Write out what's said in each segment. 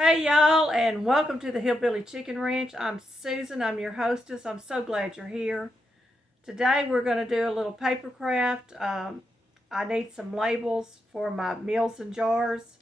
Hey y'all, and welcome to the Hillbilly Chicken Ranch. I'm Susan, I'm your hostess. I'm so glad you're here. Today we're going to do a little paper craft. I need some labels for my meals and jars,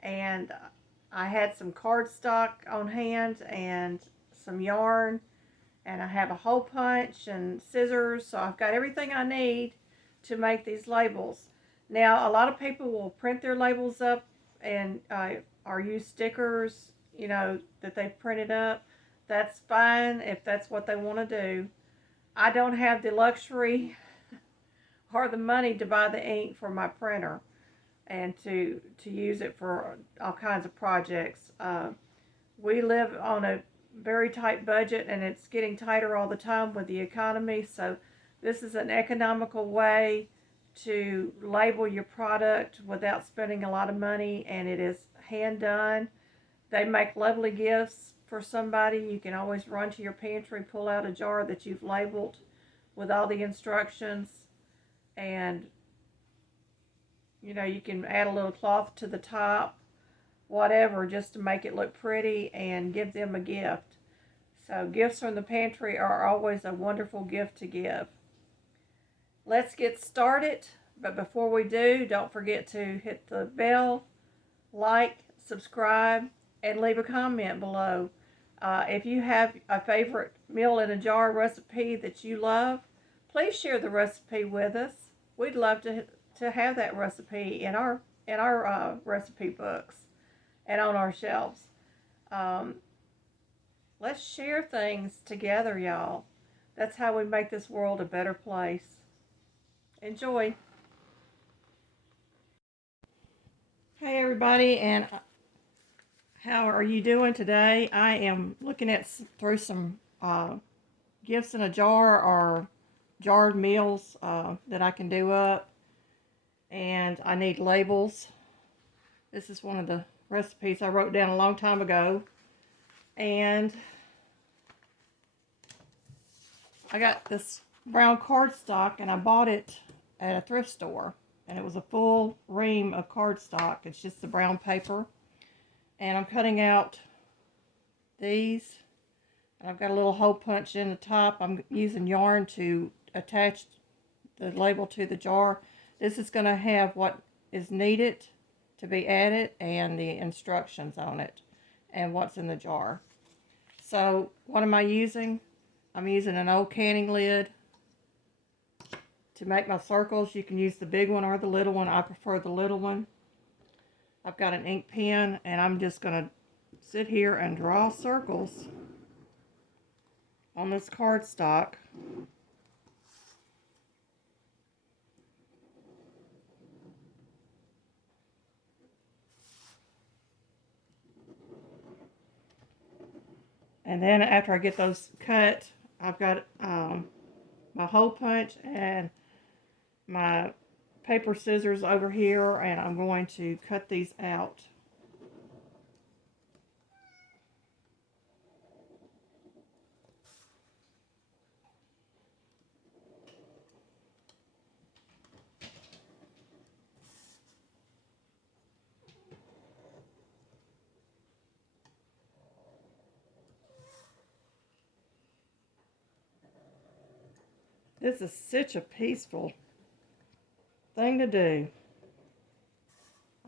and I had some cardstock on hand and some yarn, and I have a hole punch and scissors, so I've got everything I need to make these labels. Now, a lot of people will print their labels up and or use stickers, that they've printed up. That's fine if that's what they want to do. I don't have the luxury or the money to buy the ink for my printer and to use it for all kinds of projects. We live on a very tight budget, and it's getting tighter all the time with the economy. So this is an economical way to label your product without spending a lot of money, and it is hand done. They make lovely gifts for somebody. You can always run to your pantry, pull out a jar that you've labeled with all the instructions, and you can add a little cloth to the top, whatever, just to make it look pretty and give them a gift. So gifts from the pantry are always a wonderful gift to give. Let's get started, but before we do, don't forget to hit the bell, like, subscribe, and leave a comment below. If you have a favorite meal in a jar recipe that you love, please share the recipe with us. We'd love to have that recipe in our recipe books and on our shelves. Let's share things together, y'all. That's how we make this world a better place. Enjoy. Hey everybody, and how are you doing today? I am looking through some gifts in a jar or jarred meals that I can do up, and I need labels. This is one of the recipes I wrote down a long time ago, and I got this brown cardstock, and I bought it at a thrift store, and it was a full ream of cardstock. It's just the brown paper, and I'm cutting out these, and I've got a little hole punch in the top. I'm using yarn to attach the label to the jar. This is going to have what is needed to be added and the instructions on it and what's in the jar. So what am I using? I'm using an old canning lid to make my circles. You can use the big one or the little one. I prefer the little one. I've got an ink pen, and I'm just going to sit here and draw circles on this cardstock. And then after I get those cut, I've got my hole punch and my paper scissors over here, and I'm going to cut these out. This is such a peaceful thing to do.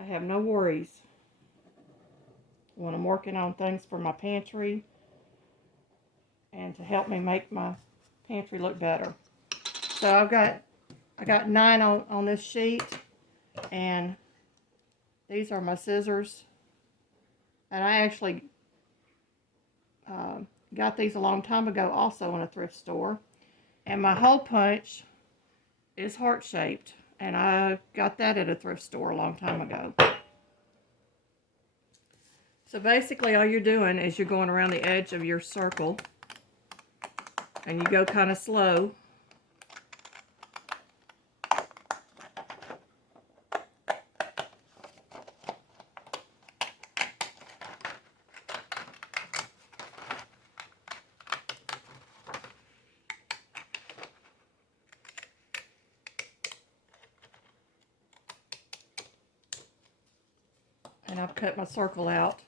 I have no worries when I'm working on things for my pantry and to help me make my pantry look better. So I got 9 on this sheet, and these are my scissors, and I actually got these a long time ago also in a thrift store. And my hole punch is heart-shaped, and I got that at a thrift store a long time ago. So basically all you're doing is you're going around the edge of your circle, and you go kind of slow. And I've cut my circle out.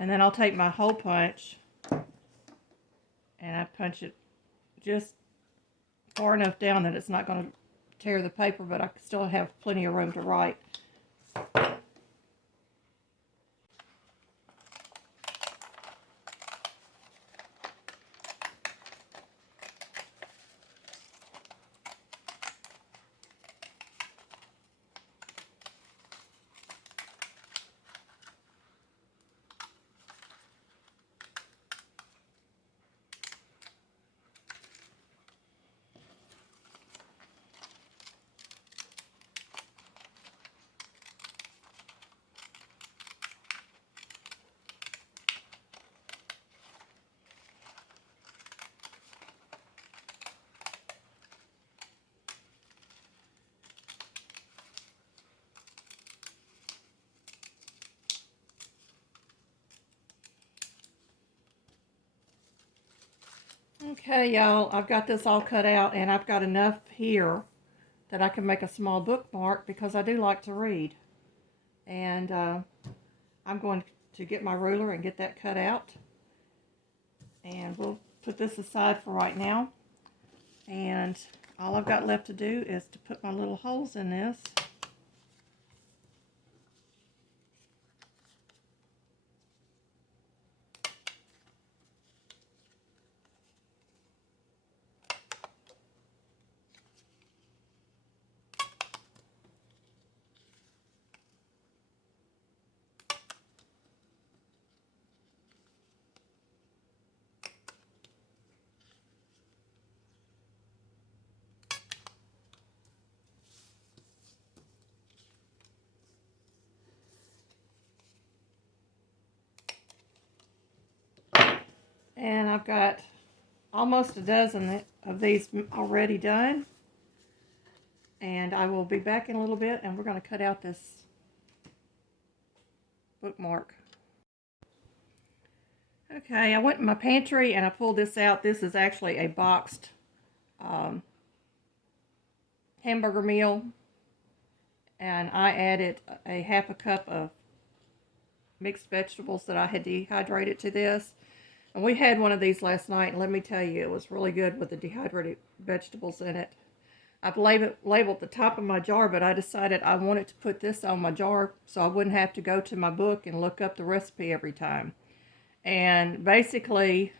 And then I'll take my hole punch and I punch it just far enough down that it's not going to tear the paper, but I still have plenty of room to write. Okay, y'all, I've got this all cut out, and I've got enough here that I can make a small bookmark because I do like to read. And I'm going to get my ruler and get that cut out. And we'll put this aside for right now. And all I've got left to do is to put my little holes in this. And I've got almost a dozen of these already done. And I will be back in a little bit, and we're going to cut out this bookmark. Okay, I went in my pantry and I pulled this out. This is actually a boxed hamburger meal. And I added a half a cup of mixed vegetables that I had dehydrated to this. And we had one of these last night, and let me tell you, it was really good with the dehydrated vegetables in it. I've labeled the top of my jar, but I decided I wanted to put this on my jar so I wouldn't have to go to my book and look up the recipe every time. And basically,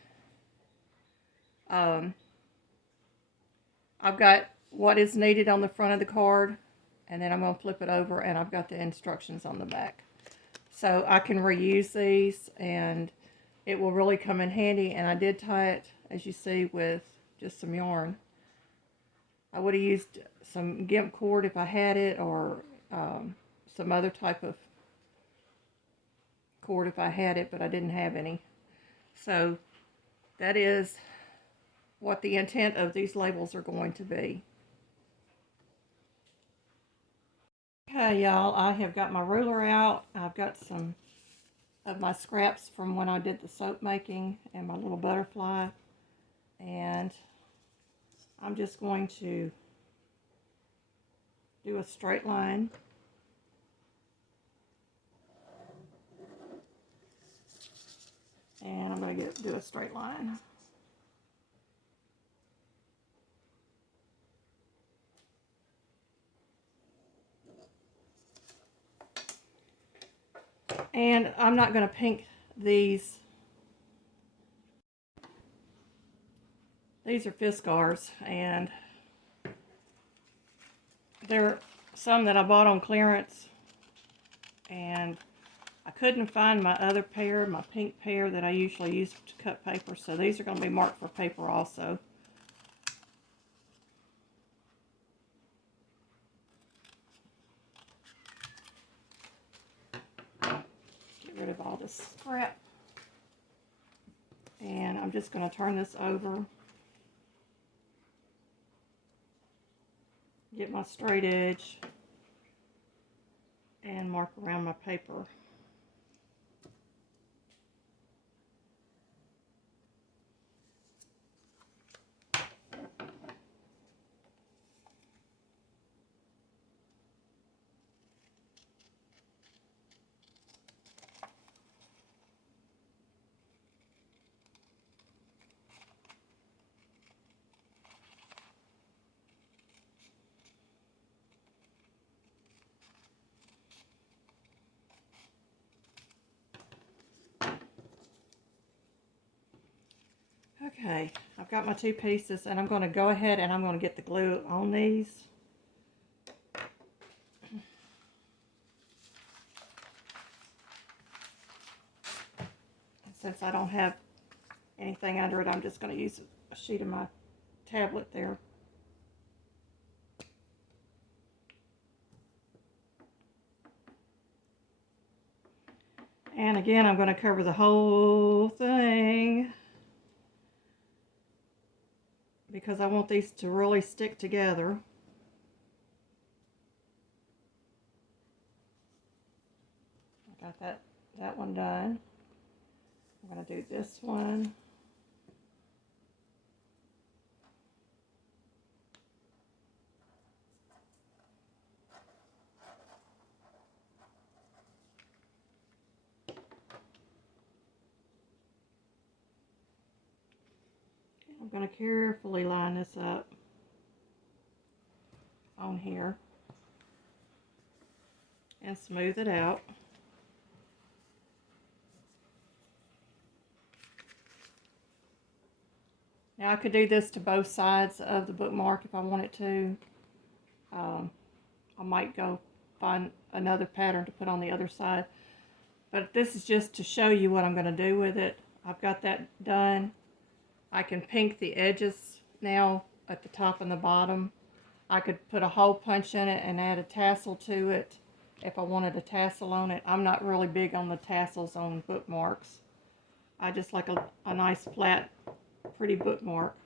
I've got what is needed on the front of the card, and then I'm going to flip it over, and I've got the instructions on the back. So I can reuse these, and it will really come in handy. And I did tie it, as you see, with just some yarn. I would have used some gimp cord if I had it, or some other type of cord if I had it, but I didn't have any. So that is what the intent of these labels are going to be. Okay, y'all, I have got my ruler out. I've got some of my scraps from when I did the soap making and my little butterfly. And I'm just going to do a straight line. And I'm going to do a straight line. And I'm not going to pink these. These are Fiskars, and they're some that I bought on clearance, and I couldn't find my other pair, my pink pair that I usually use to cut paper, so these are going to be marked for paper also. Get rid of all this scrap. And I'm just going to turn this over. Get my straight edge and mark around my paper. Okay, I've got my two pieces, and I'm going to go ahead and I'm going to get the glue on these. And since I don't have anything under it, I'm just going to use a sheet of my tablet there. And again, I'm going to cover the whole thing because I want these to really stick together. I got that one done. I'm going to do this one. I'm going to carefully line this up on here and smooth it out. Now I could do this to both sides of the bookmark if I wanted to. I might go find another pattern to put on the other side. But this is just to show you what I'm going to do with it. I've got that done. I can pink the edges now at the top and the bottom. I could put a hole punch in it and add a tassel to it if I wanted a tassel on it. I'm not really big on the tassels on bookmarks. I just like a nice flat, pretty bookmark.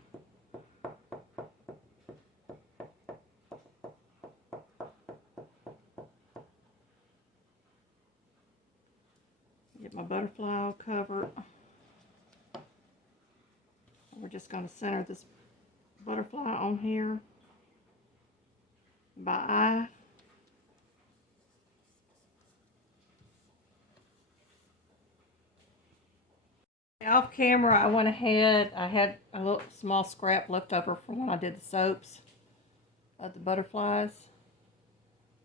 Get my butterfly all covered. We're just going to center this butterfly on here by eye. Off camera, I went ahead, I had a little small scrap left over from when I did the soaps of the butterflies,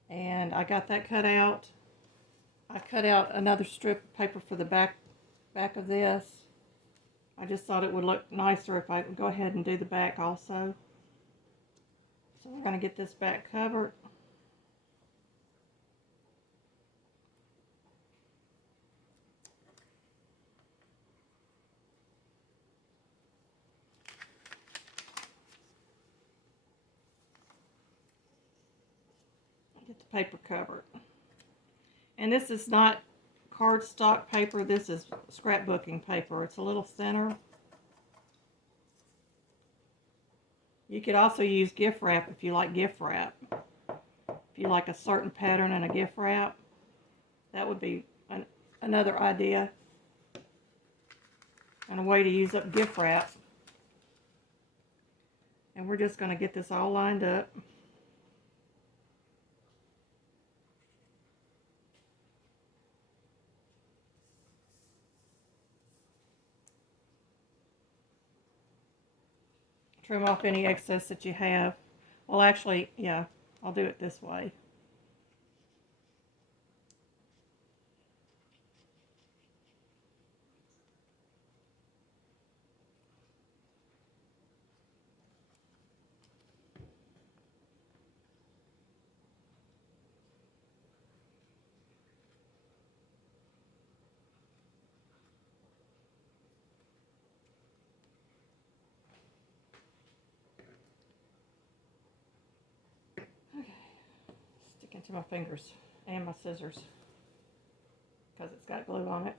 and I got that cut out. I cut out another strip of paper for the back of this. I just thought it would look nicer if I would go ahead and do the back also. So we're going to get this back covered. Get the paper covered. And this is not cardstock paper, this is scrapbooking paper. It's a little thinner. You could also use gift wrap if you like gift wrap. If you like a certain pattern in a gift wrap, that would be another idea and a way to use up gift wrap. And we're just going to get this all lined up. Trim off any excess that you have. Well, actually, yeah, I'll do it this way. Okay, stick into my fingers and my scissors because it's got glue on it.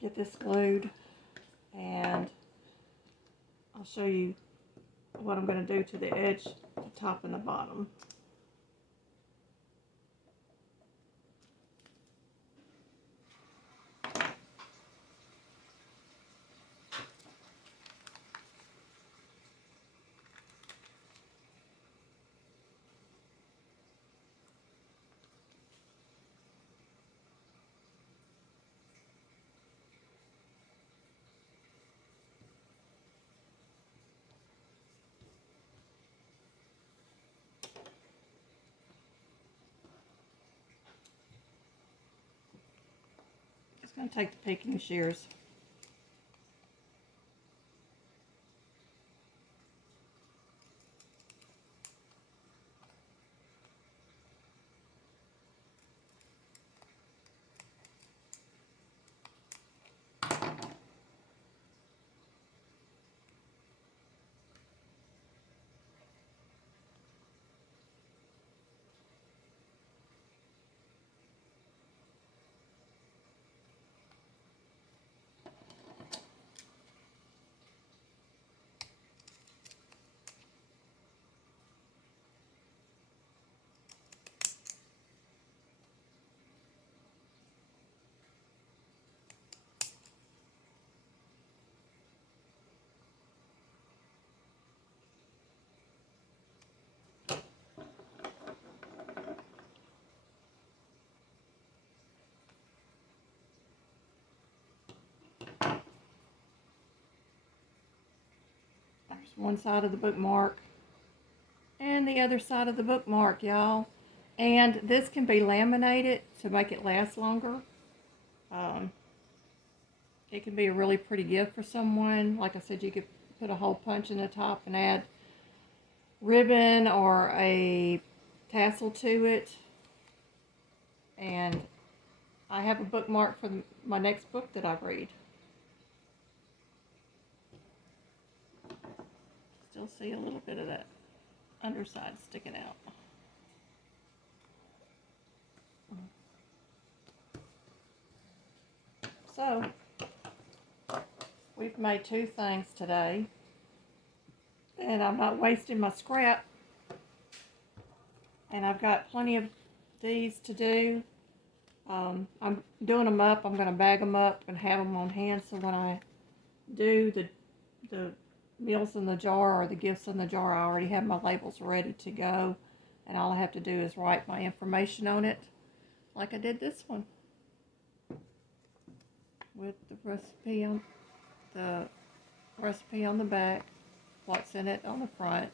Get this glued, and I'll show you what I'm going to do to the edge, the top and the bottom. going to take the picking shears. There's one side of the bookmark and the other side of the bookmark, y'all. And this can be laminated to make it last longer. It can be a really pretty gift for someone. Like I said, you could put a hole punch in the top and add ribbon or a tassel to it. And I have a bookmark for my next book that I read. Still see a little bit of that underside sticking out. So, we've made 2 things today, and I'm not wasting my scrap, and I've got plenty of these to do. I'm doing them up. I'm going to bag them up and have them on hand, so when I do the meals in the jar or the gifts in the jar, I already have my labels ready to go, and all I have to do is write my information on it, like I did this one, with the recipe on the back, what's in it on the front,